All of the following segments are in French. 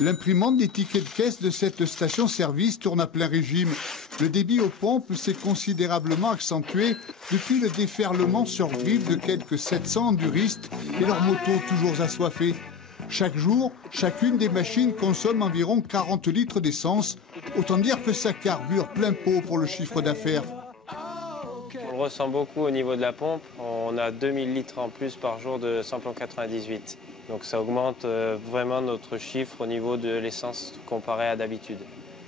L'imprimante des tickets de caisse de cette station-service tourne à plein régime. Le débit aux pompes s'est considérablement accentué depuis le déferlement sur Brive de quelques 700 enduristes et leurs motos toujours assoiffés. Chaque jour, chacune des machines consomme environ 40 litres d'essence. Autant dire que ça carbure plein pot pour le chiffre d'affaires. On le ressent beaucoup au niveau de la pompe. On a 2000 litres en plus par jour de samplon 98. Donc ça augmente vraiment notre chiffre au niveau de l'essence comparé à d'habitude.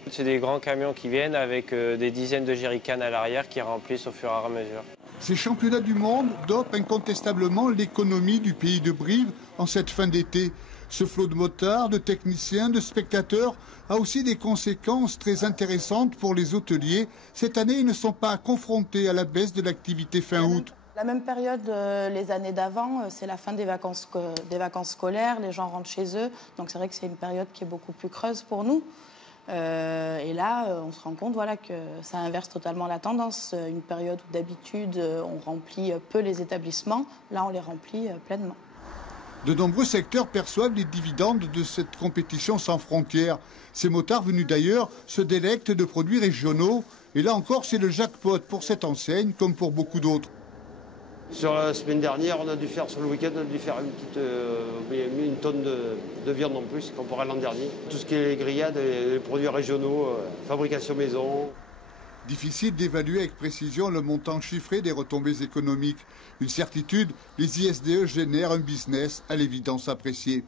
C'est des grands camions qui viennent avec des dizaines de jerrycans à l'arrière qui remplissent au fur et à mesure. Ces championnats du monde dopent incontestablement l'économie du pays de Brive en cette fin d'été. Ce flot de motards, de techniciens, de spectateurs a aussi des conséquences très intéressantes pour les hôteliers. Cette année, ils ne sont pas confrontés à la baisse de l'activité fin août. La même période, les années d'avant, c'est la fin des vacances scolaires, les gens rentrent chez eux. Donc c'est vrai que c'est une période qui est beaucoup plus creuse pour nous. Et là, on se rend compte voilà, que ça inverse totalement la tendance. Une période où d'habitude, on remplit peu les établissements, là, on les remplit pleinement. De nombreux secteurs perçoivent les dividendes de cette compétition sans frontières. Ces motards venus d'ailleurs se délectent de produits régionaux. Et là encore, c'est le jackpot pour cette enseigne, comme pour beaucoup d'autres. Sur la semaine dernière, on a dû faire, sur le week-end, on a dû faire une tonne de viande en plus comparé à l'an dernier. Tout ce qui est les grillades, les produits régionaux, fabrication maison. Difficile d'évaluer avec précision le montant chiffré des retombées économiques. Une certitude, les ISDE génèrent un business à l'évidence apprécié.